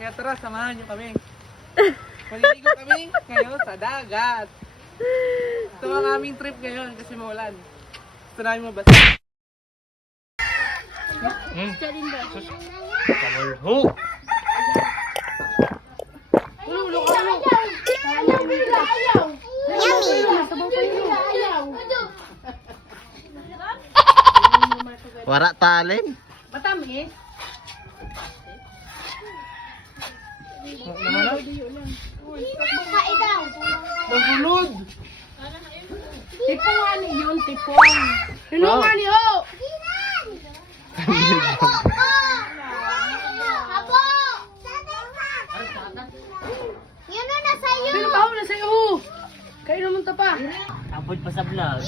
Kaya tara, samahan niyo kami. Maliligo kami ngayon sa dagat. Ito ang aming trip ngayon kasi maulan. Gusto namin mabasa. Kamulho! Wara talin. Matamis. Bukain daw. Magulod! Tipong ano yun, tipong. Tinungan niyo! Abo! Yun na nasa'yo! Sino ba na sa'yo? Kayo naman ta pa. Abot pa sa vlog.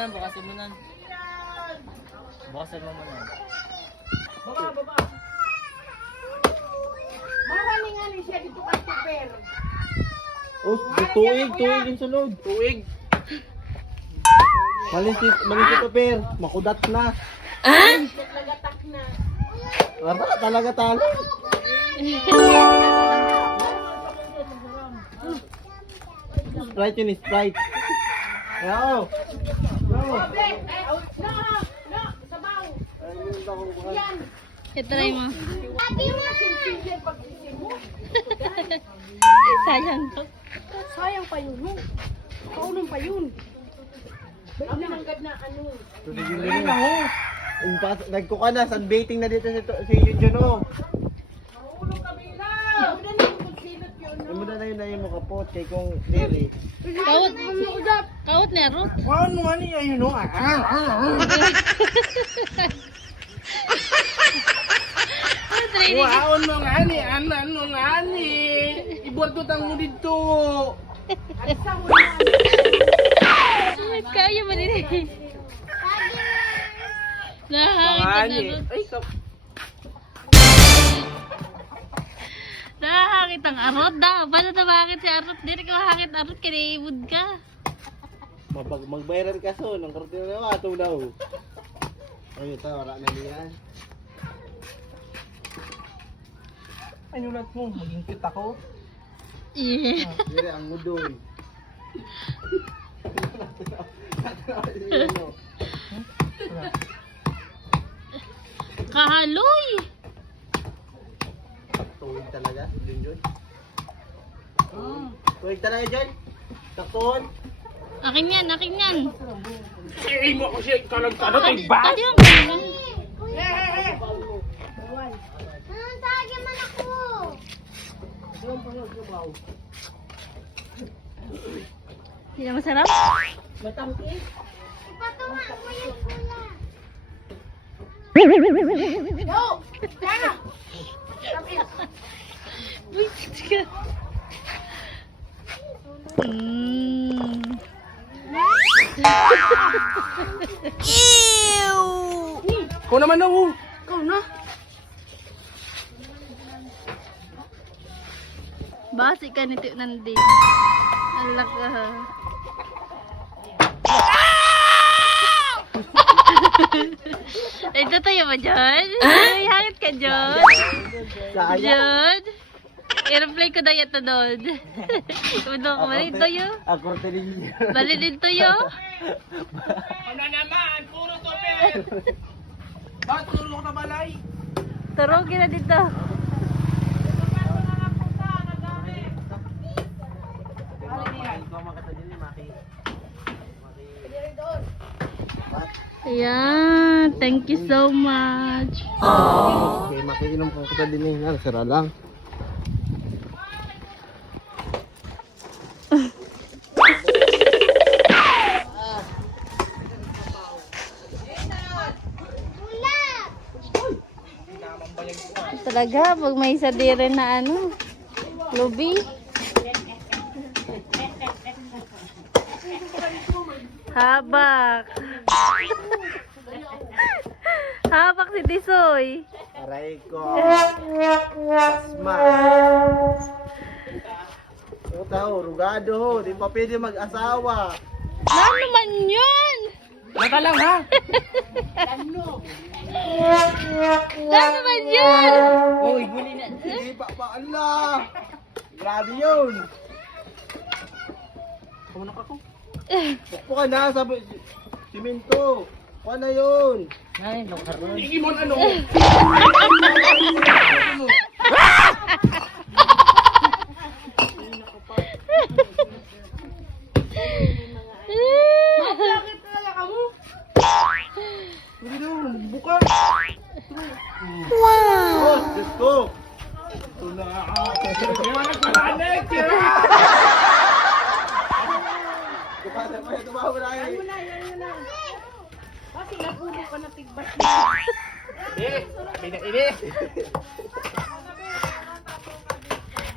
Bukasin mo nan. Bukasin mo muna. Baba. Maraming nga siya dito kay Super. Oh, tuig yung sunod. Tuig! Malisit per. Makudat na. Nagatak na. Wala talaga talo. Sprite yun, Sprite. Yo! Sabaw. Yan! Itry mo. Sabi mo! Sayang to. Sayang pa yun. No? Kaunong pa yun. Ba't nanggad na ano? Nagkuka na, sunbathing na dito si Yun oh. Mahulong kabila. Ano na yung kutsilot yun? Imo na yun na yung mukapot kay kong Derry. Kawat na Ruth. Ano nga niya yun oh? Waon mo nga ni, ano nga ni. Ibordo tang mo dito. Kaya mo din eh. Nakakita na Ani. Ruth. Ay, Nakakita ang arot daw. Paano na bakit si arot? Hindi ka makakit arot. Kinaibod ka. Mag-viral ka so, ng kartino na ato daw. Ay, ito, wala na niyan. anyulat mo, maging cute ako. Yeah. Dire ang mudoy. Kahaloy. Tuwig talaga, Jun. Tuwig talaga, Jun. Takton. Akin yan, akin yan. Sige mo ako siya, kalag-tanot ay ba? Pati yung ganyan. Tagi man ako! Hindi na masarap? Matamis. Ipatunga mo yung pula. Go! Sana! Buisit ka. Ikaw naman ako. Ikaw na. Basi ka nito nandin. Alak ka ha. Ay, tatayo ba dyan? Ay, hangit ka dyan. Dyan. I-replay ko na yan to doon. Uno ko, balin toyo. Ako din. Balin toyo. Ano naman, puro topet. Bakit turo ko na balay? Turugin na dito. Ayan, thank you so much. Okay, makiinom ko kita din eh. Sira lang. talaga pag may sadire na ano. Lubi. Habak. Habak si Tisoy. Aray ko. Pasma. O tao, rugado ho. Di pa pwede mag-asawa. Ano naman yun? Mata lang ha! Ano naman yun? Uy, guli na. Hindi pa Allah. Grabe yun. Kumanak ako. Pukpo ka na sa simento. Kuha na yun. Ay, nakaroon. Hindi mo ano. Bakit talaga ka mo? Hindi doon. Buka. Wow. Diyos ko. Ito na. Tumawa na Ano yun. na, ano na. Kasi napuno ka na tigbas. Ini.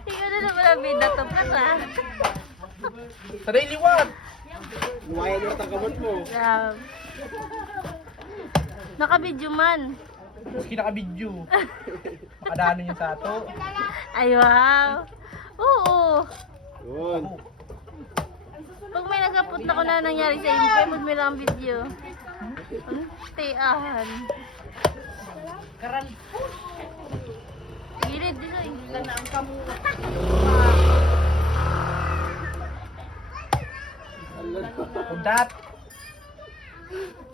Ikaw na naman ang bida to pa ha. Saday liwat. Lumayan mo ang kamot mo. Grabe. Nakabidyo man. Maski naka-video. Makadano yun sa ato. Ay wow. Oo. Yun. Pag may nagapot na ko na nangyari sa inyo, mag may lang video. Tiahan. Karan. Gilid dito eh. Na ang kamo. Udat.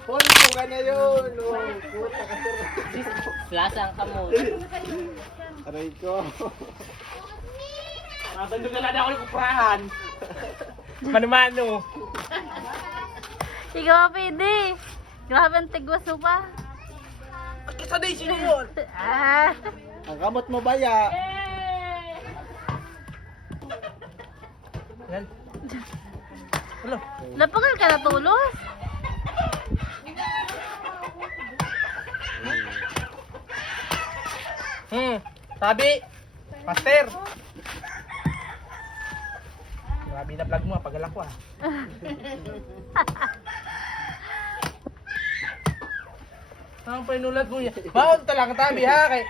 Pon mo ka na yun. Oh, puta ka Plaza ang kamot. Aray ko. Natandog na lang ako ng kuprahan. Mano-mano. Ikaw ang pwede. Grabe ang tigwas mo pa. Saday sino yun? Ah. Ang kamot mo ba ya? Yan. Hello. Lapagal ka na tulos. Sabi. Master. Grabe na vlog mo, pagalak ko ah. Ang pinulat mo yan. Baon talaga tabi ha, kay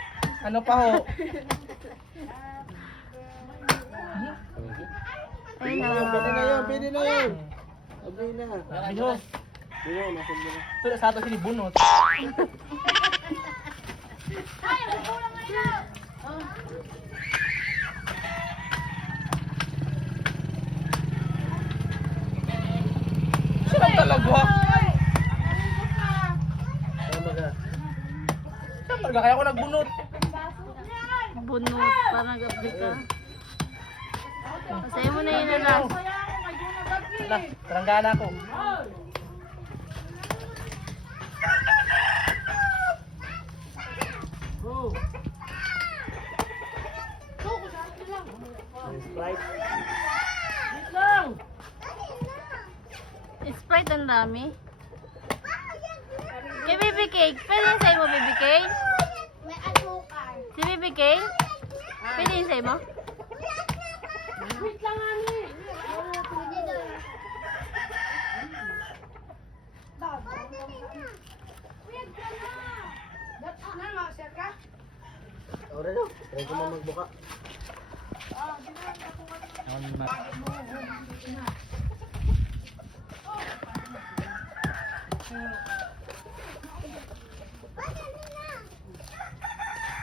ano pa ho. Ay Pwede na yun, pwede na yun. Sabi na. Sabi ho. Pwede na, nasun mo na. Ito sa ato sinibunot. Saan talaga? Tama ka. Saan talaga? Kaya ako nagbunot. bunot. Parang gabi ka. Masaya mo na yun na lang. Wala, taranggana ko. Sprite. Sprite ang dami. Kay BB Cake. Pwede yung sa'yo mo, BB Cake? May asukar. Si BB Cake? Pwede yung sa'yo mo? Wait lang ano eh. Pwede daw. Ano, ma-share ka? Ora na. Try ko mo magbuka.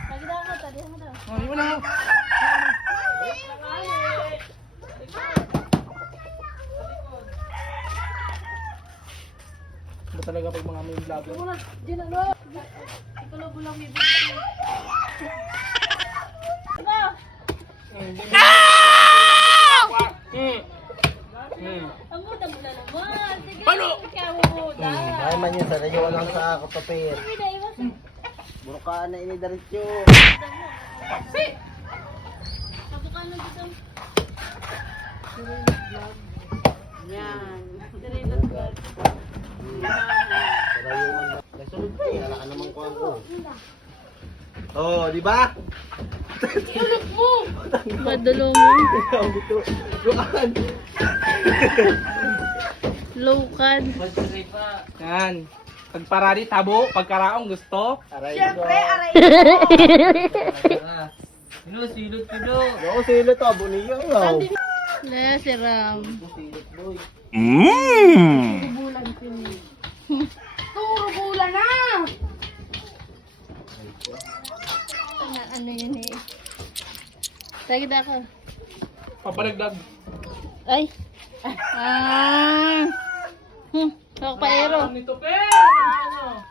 Lagi daw ako, tadi mo daw. Oh, di mo na. Ba talaga pag mga may vlog? Diyan ano? Ikaw lang bulang BB. Ang muda mo na naman. Sige, Paano? kaya mo muda. Ay man yun, sa rayo lang sa kapapir. Hindi na iwas. Burukaan na ini diretso. Kabukan lang dito. Yan. Sa rayo lang. Nasunod ka, wala ka namang kuha ko. Oh, di ba? Tulog mo! Madulo mo. Ang bito. Lukaan. Lukan. Yan. Pagparadi, tabo. Pagkaraong gusto. Aray Siyempre, ko. aray. Ako sila tabo niya. Wow. Na, si Ram. Rubulan sini. Rubulan na! Ano yun eh. Sagid ako. Papadagdag. Ay. Pakapaero. Nito, pe!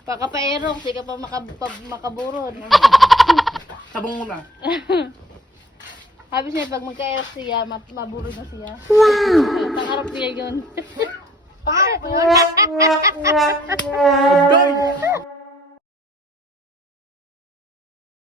Pakapaero kasi ka pa makaburon. Sabong muna. Habis niya pag magka-aero siya, maburod na siya. Wow! Pangarap niya yun. Pangarap mo yun?